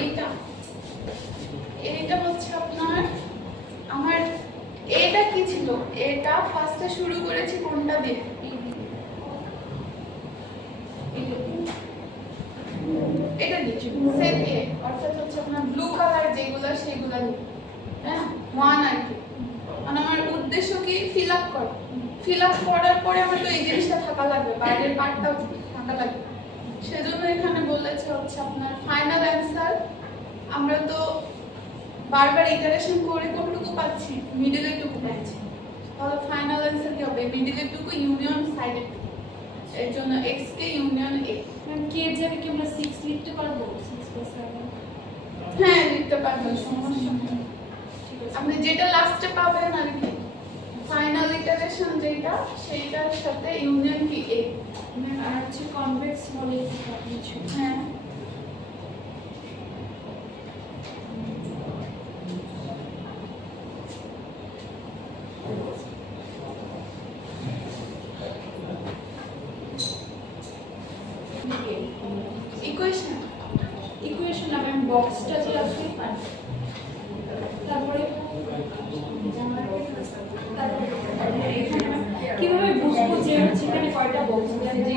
এইটা এইটা হচ্ছে আপনার আমার এটা কি ছিল, এটা ফার্স্টে শুরু করেছি কোনটা দিয়ে, এটা দিয়ে সেট এ, অর্থাৎ হচ্ছে আপনার ব্লু কালার যেগুলো সেগুলো দিয়ে, হ্যাঁ ওয়ান আর কি। মানে আমার উদ্দেশ্য কি ফিল আপ করা, ফিল আপ করার পরে আমার তো এই জিনিসটা থাকা লাগবে, বাইরের পার্টটাও থাকা লাগবে। সেজন্য এখানে বলেছে হচ্ছে আপনার ফাইনাল অ্যান্সার। আমরা তো বারবার ইটারেশন করে কোনটুকু পাচ্ছি, মিডলের টুকু পাচ্ছি, তাহলে ফাইনাল অ্যান্সার কি হবে, মিডলের টুকু ইউনিয়ন সাইডের টুকু। এর জন্য x কে ইউনিয়ন a। মানে কে যাবে কি আমরা 6 লিখতে পারবো, 6 + 7? হ্যাঁ লিখতে পারবেন, সমস্যা নেই। আপনি যেটা লাস্টে পাবেন আর কি, ফাইনাল ইটারেশন যেটা সেইটার সাথে ইউনিয়ন কি a। আর হচ্ছে কনভেক্স বলে কিছু। হ্যাঁ ইকুয়েশন ইকুয়েশন আমি বক্সটা যে আছে তারপরে এখানে কিভাবে বুঝবো যে হচ্ছে এখানে কয়টা বক্স আছে, যে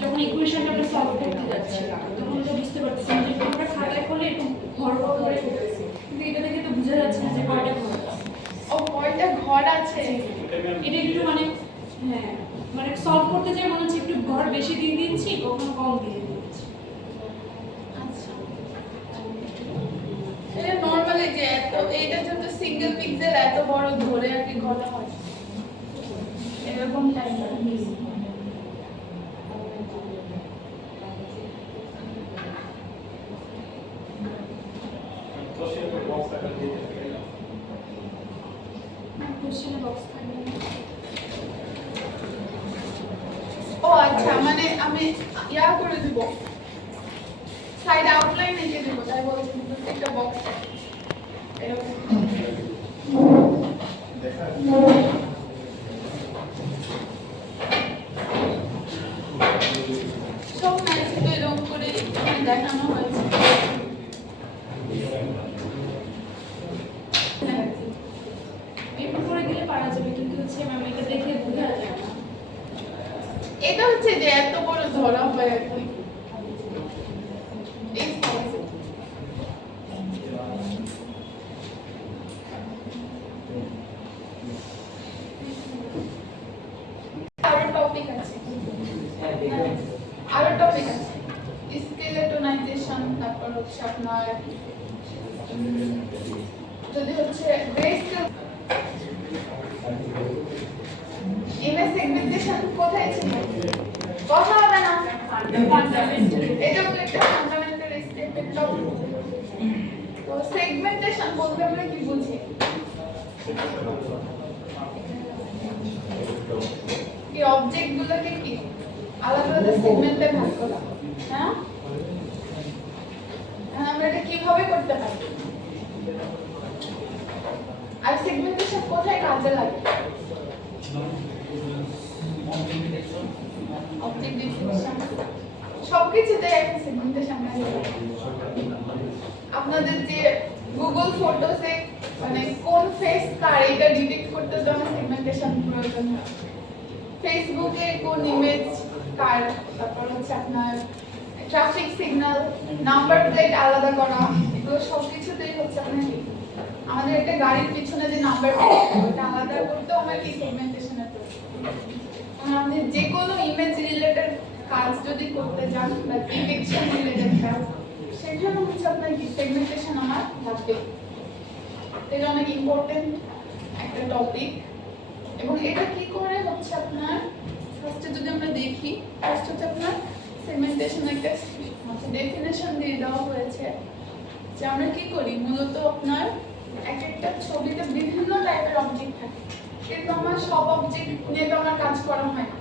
যখন ইকুয়েশনটা আমরা সলভ করতে যাচ্ছি তখন তো বুঝতে পারছি যে আমরা খাতায় করলে একটু ঘর করে করতেছি, কিন্তু এটা দেখে তো বোঝা যাচ্ছে না যে কয়টা ঘর আছে। ও কয়টা ঘর আছে, এটা একটু মানে হ্যাঁ মানে সলভ করতে যাই মনে হচ্ছে একটু ঘর বেশি দিয়ে দিচ্ছি, কখনো কম দিয়ে দিচ্ছি। আচ্ছা এটা নরমালি যে এত এইটা যত সিঙ্গেল পিক্সেল এত বড় ধরে আর কি ঘটা হয় এরকম টাইপ। কোশ্চেনে বক্স থাকবে না। ও আচ্ছা মানে আমি ইয়া করে দিব, সাইড আউটলাইন এঁকে দিব, তাই বলছি প্রত্যেকটা বক্স এরকম। সব ম্যাথে তো এরকম করে দেখানো হয়েছে। একটু করে দিলে পারা যাবে, কিন্তু হচ্ছে ম্যাম এটা দেখে বোঝা যায় না। এটা হচ্ছে যে এত বড় ধরা হয় আর কি এই size এ। আরো টপিক আছে, আরো টপিক আছে, স্কেলেটোনাইজেশন, তারপর হচ্ছে আপনার যদি হচ্ছে বেস ইমেজ সেগমেন্টেশন কোথায় ছিল, কথা হবে না, এটা হলো একটা ফান্ডামেন্টাল স্টেপের টপিক। তো সেগমেন্টেশন বলতে আমরা কি বুঝি, কি অবজেক্ট গুলোকে কি আলাদা আলাদা সেগমেন্টে ভাগ করা, হ্যাঁ আমরা এটা কিভাবে করতে পারি, আর সেগমেন্টেশন কোথায় কাজে লাগে, অবজেক্ট ডিসক্রিপশন সবকিছুতে একটা সেগমেন্টেশন কাজে লাগে। আপনাদের যে গুগল ফটোসে মানে কোন ফেস কার এটা ডিটেক্ট করতে তো আমার সেগমেন্টেশন প্রয়োজন হয়, ফেসবুকে কোন ইমেজ কার, তারপর হচ্ছে আপনার ট্রাফিক সিগন্যাল, নাম্বার প্লেট আলাদা করা, এগুলো সবকিছুতেই হচ্ছে আপনার আমাদের একটা গাড়ির পিছনে যে নাম্বার প্লেট ওটা আলাদা করতেও আমার কি সেগমেন্টেশনের প্রয়োজন। আপনি যে কোনো ইমেজ রিলেটেড কাজ যদি করতে যান বা ডিটেকশন রিলেটেড কাজ, সেখানে হচ্ছে আপনার কি সেগমেন্টেশন আমার লাগবে। এটা অনেক ইম্পর্টেন্ট একটা টপিক। এবং এটা কি করে হচ্ছে আপনার ফার্স্টে যদি আমরা দেখি, ফার্স্ট হচ্ছে আপনার সেগমেন্টেশন একটা ডেফিনেশন দিয়ে দেওয়া হয়েছে যে আমরা কি করি, মূলত আপনার এক একটা ছবিতে বিভিন্ন টাইপের অবজেক্ট থাকে, কিন্তু আমার সব অবজেক্ট নিয়ে তো আমার কাজ করা হয় না।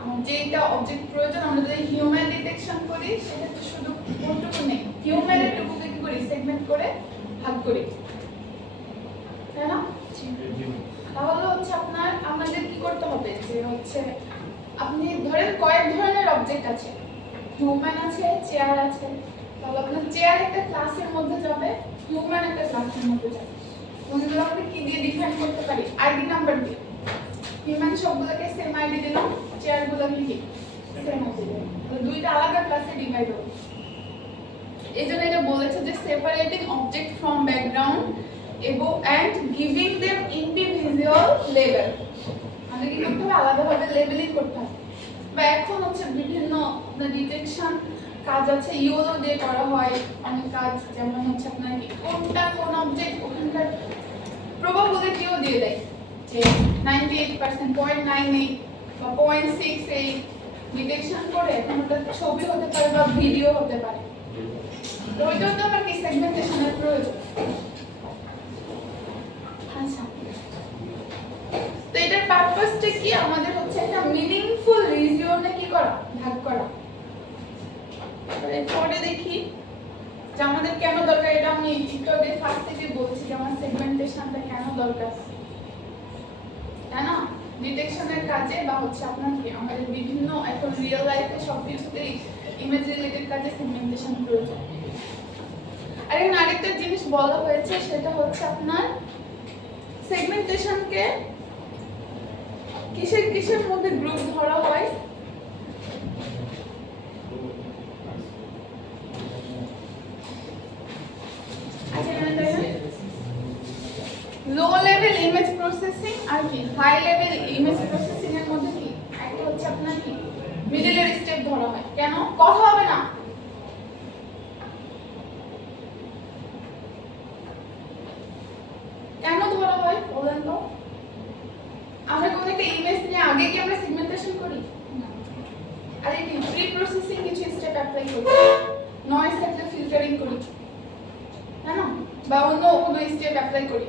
আমার যেটা অবজেক্ট প্রয়োজন আমরা যদি হিউম্যান ডিটেকশন করি সেটা তো শুধু কোনটুকু নেই, হিউম্যানের টুকুকে কি করি সেগমেন্ট করে ভাগ করি, তাই না? তাহলে হচ্ছে আপনার আমাদের কি করতে হবে যে হচ্ছে আপনি ধরেন কয়েক ধরনের অবজেক্ট আছে, হিউম্যান আছে, চেয়ার আছে। তাহলে আপনার চেয়ার একটা ক্লাসের মধ্যে যাবে, হিউম্যান একটা ক্লাসের মধ্যে যাবে। এগুলো আমরা কি দিয়ে ডিফাইন করতে পারি? আইডি নাম্বার দিয়ে। হিউম্যান সবগুলোকে সেম আইডি দিলাম, চেয়ারগুলোকে কি সেম আইডি দিলাম। তো দুইটা আলাদা ক্লাসে ডিভাইড হবে। এইজন্য এটা বলেছে যে সেপারেটিং অবজেক্ট ফ্রম ব্যাকগ্রাউন্ড এবং and giving them individual level. আমাদের কি করতে হবে? আলাদাভাবে লেবেলিং করতে হবে। বা এখন হচ্ছে বিভিন্ন ডিটেকশন কাজ আছে, ইওলো দিয়ে করা হয় অনেক কাজ, যেমন হচ্ছে আপনার কি কোনটা কোন অবজেক্ট ওখানকার প্রবাবিলিটিও দিয়ে দেয় যে 98%, 0.98 বা 0.68 ডিটেকশন করে এখন ওটা ছবি হতে পারে বা ভিডিও হতে পারে। তো ওইটাও তো আমার কি সেগমেন্টেশনের প্রয়োজন। আচ্ছা, তো এটার পারপাসটা কি? আমাদের হচ্ছে একটা মিনিংফুল রিজিয়নে কি করা, ভাগ করা। এরপরে দেখি যে আমাদের কেন দরকার। এটা আমি একটু আগে ফার্স্ট থেকে বলছি যে আমার সেগমেন্টেশনটা কেন দরকার, তাই না? ডিটেকশনের কাজে বা হচ্ছে আপনার কি আমাদের বিভিন্ন এখন রিয়েল লাইফে সবকিছুতেই ইমেজ রিলেটেড কাজে সেগমেন্টেশন প্রয়োজন। আর এখানে আরেকটা জিনিস বলা হয়েছে, সেটা হচ্ছে আপনার সেগমেন্টেশনকে কিসের কিসের মধ্যে গ্রুপ ধরা হয়। লো লেভেল ইমেজ প্রসেসিং আর কি হাই লেভেল ইমেজ প্রসেসিং এর মধ্যে কি একটা হচ্ছে আপনার কি মিডলের স্টেপ ধরা হয়। কেন? কথা হবে না, কেন ধরা হয় বলেন তো? আমরা কোন একটা ইমেজ নিয়ে আগে কি আমরা সেগমেন্টেশন করি না, আরে কি প্রি প্রসেসিং কিছু স্টেপ অ্যাপ্লাই করি, নয়েজ থাকলে ফিল্টারিং করি, তাই না? বা অন্য কোনো স্টেপ অ্যাপ্লাই করি,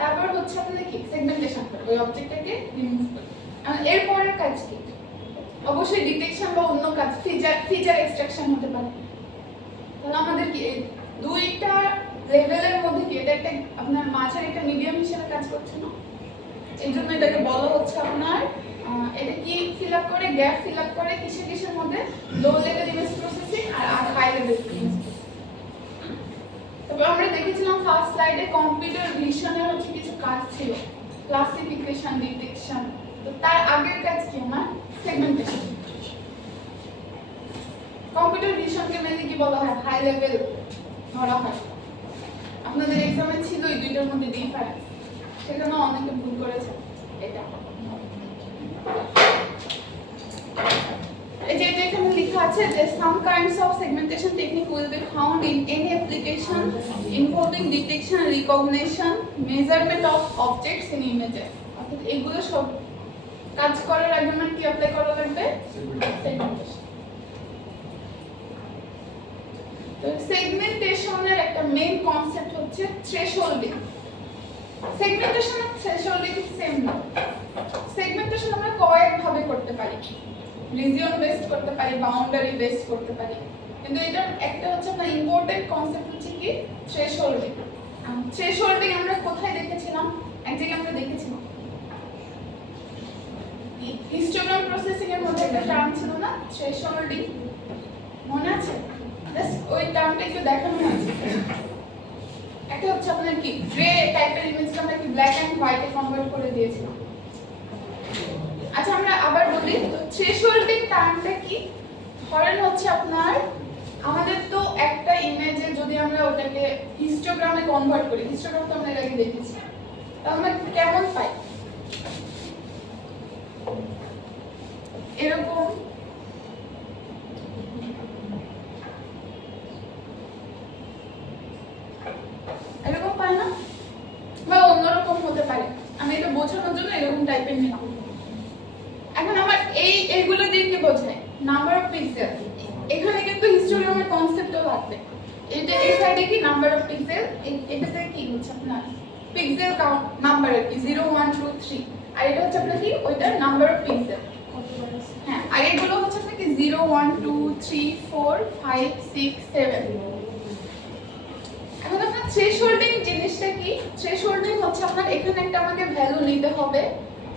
তারপর হচ্ছে আপনাদের কি সেগমেন্টেশন করি, ওই অবজেক্টটাকে রিমুভ করি। আর এর পরের কাজ কি? অবশ্যই ডিটেকশন বা অন্য কাজ, ফিচার এক্সট্রাকশন হতে পারে। তাহলে আমাদের কি এই দুইটা লেভেলের মধ্যে কি এটা একটা আপনার মাঝের একটা মিডিয়াম হিসেবে কাজ করছে না? এই জন্য এটাকে বলা হচ্ছে আপনার এটা কি ফিল আপ করে, গ্যাপ ফিল আপ করে কিসের কিসের মধ্যে? লো লেভেল ইমেজ প্রসেসিং আর হাই লেভেল ইমেজ। তবে আমরা দেখেছিলাম ফার্স্ট স্লাইডে কম্পিউটার ভিশনের হচ্ছে কিছু কাজ ছিল, ক্লাসিফিকেশন, ডিটেকশন। তো তার আগের কাজ কি আমার? সেগমেন্টেশন। কম্পিউটার ভিশনকে মেনলি কি বলা হয়? হাই লেভেল ধরা হয়। আপনাদের এক্সামে ছিল এই দুইটার মধ্যে ডিফারেন্স, সেখানেও অনেকে ভুল করেছে। এটা এই যে এখানে লেখা আছে যে some kinds of segmentation technique will be found in any application involving detection, recognition, measurement of objects in images. অর্থাৎ এগুলো সব কাজ করার আগে আমার কি অ্যাপ্লাই করা লাগবে? সেগমেন্টেশন। তো সেগমেন্টেশনের একটা মেইন কনসেপ্ট হচ্ছে থ্রেশহোল্ডিং। সেগমেন্টেশন আর থ্রেশহোল্ডিং সেম না। সেগমেন্টেশন আমরা কয়েক ভাবে করতে পারি, রিজিয়ন বেসড করতে পারি, বাউন্ডারি বেসড করতে পারি, কিন্তু এটার একটা হচ্ছে আপনার ইম্পর্টেন্ট কনসেপ্ট হচ্ছে কি থ্রেশহোল্ডিং। থ্রেশহোল্ডিং আমরা কোথায় দেখেছিলাম? এক জায়গায় আমরা দেখেছিলাম হিস্টোগ্রাম প্রসেসিং এর মধ্যে একটা টার্ম ছিল না, থ্রেশহোল্ডিং, মনে আছে? জাস্ট ওই টার্মটা একটু দেখানো হয়েছে। একটা হচ্ছে আপনার কি গ্রে টাইপের ইমেজটা আমরা কি ব্ল্যাক এন্ড হোয়াইটে কনভার্ট করে দিয়েছিলাম। আচ্ছা আমরা আবার বলি, তো থ্রেশহোল্ডিং টার্মটা কি? ধরেন হচ্ছে আপনার আমাদের তো একটা ইমেজে যদি আমরা ওটাকে হিস্টোগ্রামে কনভার্ট করি, হিস্টোগ্রাম তো আমরা এর আগে দেখেছি, তাহলে আমরা কেমন পাই? এরকম এরকম পাই না? বা অন্যরকম হতে পারে। আমি এটা বোঝানোর জন্য এরকম টাইপের নিলাম। এখন আমার এইগুলো দিয়ে কি বোঝায়? Number of pixel. এখানে কিন্তু হিস্টোগ্রামের কনসেপ্টও লাগবে। এটা এই সাইডে কি নাম্বার অফ পিক্সেল, এটাতে কি হচ্ছে আপনার পিক্সেল কাউন্ট নাম্বার আর কি 0 1 2 3, আর এটা হচ্ছে আপনার কি ওইটার নাম্বার অফ পিক্সেল। হ্যাঁ, আর এগুলো হচ্ছে আপনার কি 0 1 2 3 4 5 6 7। এখন আপনার থ্রেশহোল্ডিং জিনিসটা কি? থ্রেশহোল্ডিং হচ্ছে আপনার এখানে একটা আমাকে ভ্যালু নিতে হবে,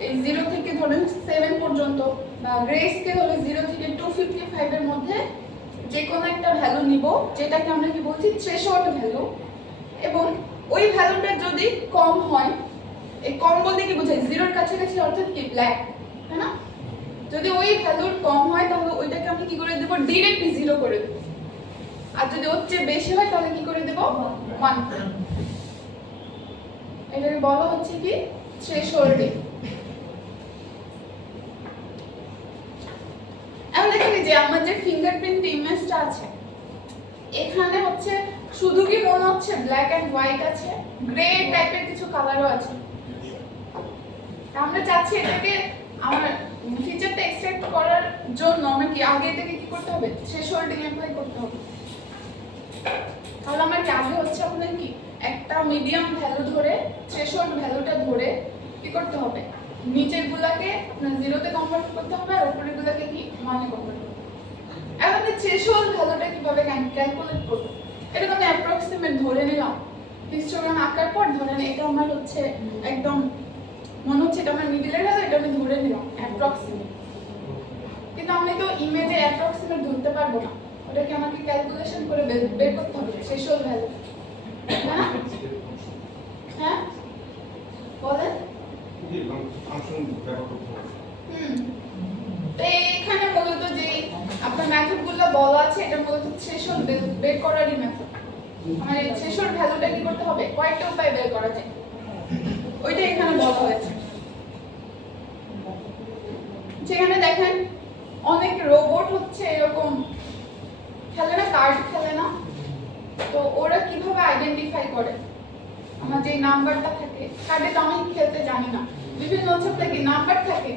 এই 0 থেকে ধরেন 7 পর্যন্ত বা গ্রে স্কেল হলো 0 থেকে 255 এর মধ্যে যে কোনো একটা ভ্যালু নিব, যেটাকে আমরা কি বলছি থ্রেশহোল্ড ভ্যালু, এবং ওই ভ্যালুটা যদি কম হয়, এই কম বলতে কি বোঝায়, 0 এর কাছাকাছি অর্থাৎ কি ব্ল্যাক, তাই না? যদি ওই ভ্যালুর কম হয় তাহলে ওইটাকে আমি কি করে দেব, ডাইরেক্টলি 0 করে দেব। আর যদি ওর চেয়ে বেশি হয় তাহলে কি করে দেব, 1। এটাকে বলা হচ্ছে কি থ্রেশহোল্ডিং। এখন দেখেন যে আমার যে ফিঙ্গারপ্রিন্ট ইমেজটা আছে, এখানে হচ্ছে শুধু কি মনে হচ্ছে ব্ল্যাক এন্ড হোয়াইট আছে, গ্রে টাইপের কিছু কালারও আছে। আমরা চাচ্ছি এটাকে আমার ফিচারটা এক্সট্রাক্ট করার জন্য আমাকে আগে এটাকে কি করতে হবে, থ্রেশহোল্ডিং অ্যাপ্লাই করতে হবে। তাহলে আমার কি আগে হচ্ছে আপনাদের কি একটা মিডিয়াম ভ্যালু ধরে, থ্রেশহোল্ড ভ্যালুটা ধরে কি করতে হবে, নিচের গুলাকে আপনার 0 তে কনভার্ট করতে হবে আর উপরের গুলাকে কি 1 এ কনভার্ট করতে হবে। এখন এই থ্রেশহোল্ড ভ্যালুটা কিভাবে ক্যালকুলেট করব, এটা আমি অ্যাপ্রক্সিমেট ধরে নিলাম। হিস্টোগ্রাম আঁকার পর ধরেন এটা আমার হচ্ছে একদম মনে হচ্ছে এটা আমার মিডলের ভ্যালু, এটা আমি ধরে নিলাম অ্যাপ্রক্সিমেট। কিন্তু আমি তো ইমেজে অ্যাপ্রক্সিমেট ধরতে পারবো না, ওটাকে আমাকে ক্যালকুলেশন করে বের করতে হবে থ্রেশহোল্ড ভ্যালু। হ্যাঁ হ্যাঁ বলেন। তো এখানে মূলত যে আপনার মেথডগুলো বলা আছে, এটা মূলত থ্রেশহোল্ড বের করারই মেথড। মানে থ্রেশহোল্ড ভ্যালুটা কি করতে হবে, কয়েকটা উপায় বের করা যায়, ওইটা এখানে বলা হয়েছে। সেখানে দেখেন অনেক রোবট হচ্ছে এরকম খেলে না, কার্ড খেলে না, তো ওরা কিভাবে আইডেন্টিফাই করে আমার যে নাম্বারটা থাকে কার্ডে, তো আমি খেলতে জানি না, বিভিন্ন হচ্ছে কি নাম্বার থাকে,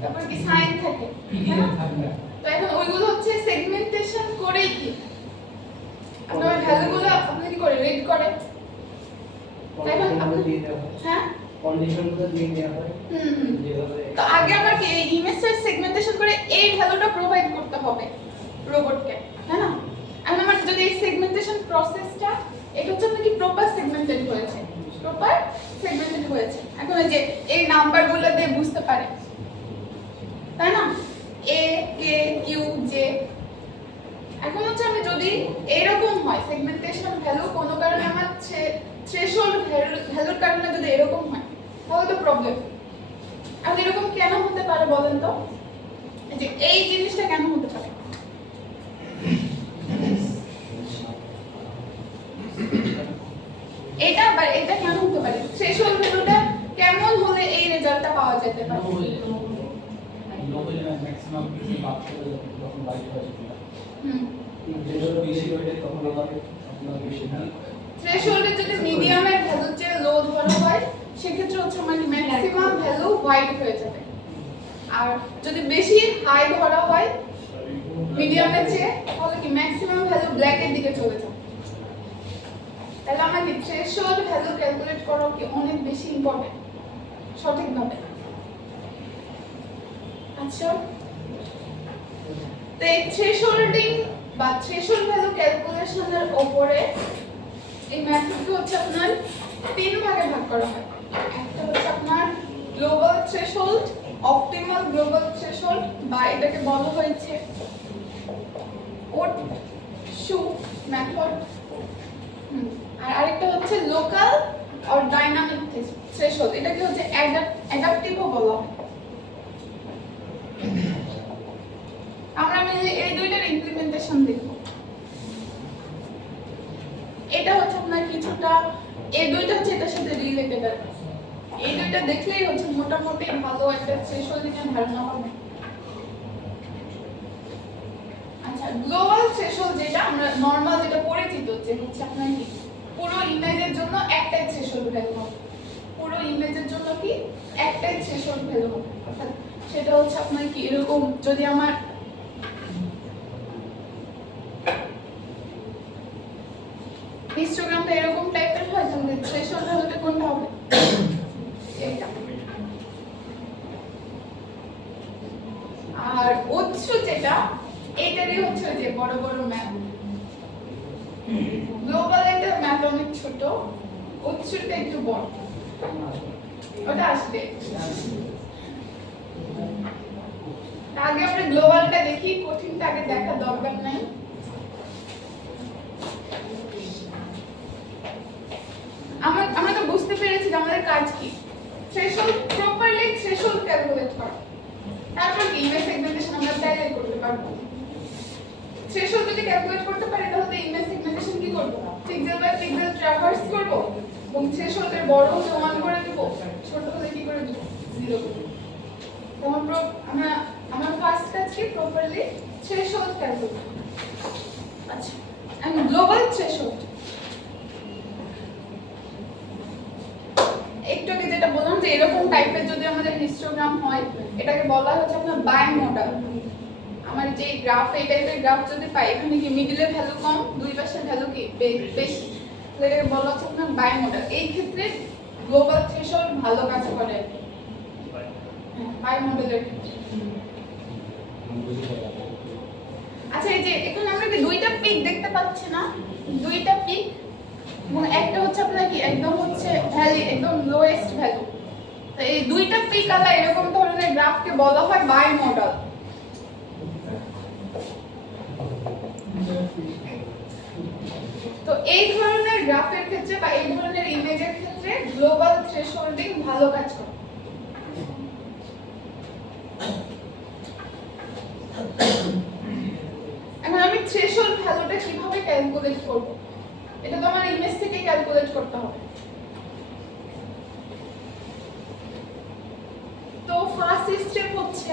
তারপর কি সাইন থাকে, তো এখন ওইগুলো হচ্ছে সেগমেন্টেশন করে কি আপনার ভ্যালুগুলো আপনি কি করে রেড করে, এখন হ্যাঁ কন্ডিশনগুলো দিয়ে দেওয়া হয়। তো আগে আমাকে এই ইমেজটা সেগমেন্টেশন করে এই ভ্যালুটা প্রোভাইড করতে হবে রোবটকে, তাই না? এখন আমার যদি এই সেগমেন্টেশন প্রসেসটা, এটা হচ্ছে আপনার কি প্রপার সেগমেন্টেড হয়েছে, প্রপার সেগমেন্টেড হয়েছে। এখন এই যে এই নাম্বারগুলো দিয়ে বুঝতে পারে, তাই না, এ কে কিউ জে। এখন হচ্ছে আমি যদি এরকম হয় সেগমেন্টেশন ভ্যালু কোনো কারণে আমার থ্রেশহোল্ড ভ্যালুর কারণে যদি এরকম হয় তাহলে তো প্রবলেম। এখন এরকম কেন হতে পারে বলেন তো, যে এই জিনিসটা কেন হতে পারে, এটা বা এটা কেন হতে পারে, থ্রেশহোল্ড ভ্যালুটা কেমন হলে এই রেজাল্টটা পাওয়া যেতে পারে। ম্যাক্সিমাম কিছু বাচ্চা যখন বাইক হয় বেশি হয়ে তখন আপনার বেশি না। থ্রেশহোল্ডে যদি মিডিয়ামের ভ্যালু চেয়ে লো ধরা হয় সেক্ষেত্রে হচ্ছে মানে ম্যাক্সিমাম ভ্যালু হোয়াইট হয়ে যাবে, আর যদি বেশি হাই ধরা হয় মিডিয়ামের চেয়ে তাহলে কি ম্যাক্সিমাম ভ্যালু ব্ল্যাক এর দিকে চলে যাবে। তাহলে আমার কি থ্রেশহোল্ড ভ্যালু ক্যালকুলেট করা কি অনেক বেশি ইম্পর্টেন্ট সঠিকভাবে। আচ্ছা, তো এই থ্রেশহোল্ডিং বা থ্রেশহোল্ড ভ্যালু ক্যালকুলেশনের উপরে এই মেথডকে হচ্ছে আপনার 3 ভাগে ভাগ করা হয়। একটা হচ্ছে আপনার global threshold, optimal global threshold, বা এটাকে বলা হয়েছে ওটসু মেথড, আর আরেকটা হচ্ছে লোকাল অর ডাইনামিক থ্রেশহোল্ড, এটাকে হচ্ছে অ্যাডাপটিভও বলা হয়। আমরা মিলে এই দুইটার ইমপ্লিমেন্টেশন দেখব। এটা হচ্ছে আপনার কিছুটা, এই দুইটা হচ্ছে এটার সাথে রিলেটেড, আর এই দুইটা দেখলেই হচ্ছে মোটামুটি ভালো একটা থ্রেশহোল্ডিং এর ধারণা হবে। আচ্ছা, গ্লোবাল থ্রেশহোল্ড যেটা আমরা নরমাল যেটা পরিচিত, যে হচ্ছে আপনার কি পুরো ইমেজের জন্য একটাই থ্রেশহোল্ড ভ্যালু হবে, পুরো ইমেজের জন্য কি একটাই থ্রেশহোল্ড ভ্যালু হবে। অর্থাৎ সেটা হচ্ছে আপনার কি এরকম, যদি আমার হিস্টোগ্রামটা এরকম টাইপের হয় তাহলে থ্রেশহোল্ড ভ্যালুটা কোনটা হবে, এটা। আর উৎস যেটা, এটারই হচ্ছে যে বড় বড় ম্যাপ। গ্লোবাল একটা ম্যাপ অনেক ছোট, উৎসটা একটু বড়, ওটা আসবে। আগে আমরা গ্লোবালটা দেখি, কঠিনটা আগে দেখার দরকার নাই। আমরা তো বুঝতে পেরেছি যে আমাদের কাজ কি, থ্রেশহোল্ড প্রপারলি থ্রেশহোল্ড ক্যালকুলেট করা, তারপর কি ইমেজ সেগমেন্টেশন আমরা চাইলে করতে পারবো। থ্রেশহোল্ড যদি ক্যালকুলেট করতে পারি তাহলে ইমেজ সেগমেন্টেশন কি করব, পিক্সেল বাই পিক্সেল ট্রাভার্স করব এবং থ্রেশহোল্ডের বড় হলে 1 করে দিব, ছোট হলে কি করে দিব 0 করে দিব। আমরা আমার ফার্স্ট কাজ কি প্রপারলি থ্রেশহোল্ড ক্যালকুলেট। আচ্ছা, এন্ড গ্লোবাল থ্রেশহোল্ড একটু আগে যেটা বললাম যে এরকম টাইপের যদি আমাদের হিস্টোগ্রাম হয় এটাকে বলা হচ্ছে আপনার বাইমোডাল। আমার যে গ্রাফ এই টাইপের গ্রাফ যদি পাই এখানে কি মিডলে ভ্যালু কম, দুই পাশে ভ্যালু কি বেশি, এটাকে বলা হচ্ছে আপনার বাইমোডাল। এই ক্ষেত্রে গ্লোবাল থ্রেশহোল্ড ভালো কাজ করে বাইমোডালের ক্ষেত্রে। আচ্ছা, এই যে এখানে আমরা কি দুইটা পিক দেখতে পাচ্ছি না, দুইটা পিক এবং একটা হচ্ছে আপনার কি একদম হচ্ছে ভ্যালি একদম লোয়েস্ট ভ্যালু। তো এই দুইটা পিক আলা এরকম ধরনের গ্রাফকে বলা হয় বাইমোডাল। তো এই ধরনের গ্রাফের ক্ষেত্রে বা এই ধরনের ইমেজের ক্ষেত্রে গ্লোবাল থ্রেশহোল্ডিং ভালো কাজ করে। এখন আমি থ্রেশহোল্ড ভ্যালুটা কিভাবে ক্যালকুলেট করব, এটা তো আমার ইমেজ থেকে ক্যালকুলেট করতে হবে। তো ফার্স্ট স্টেপ হচ্ছে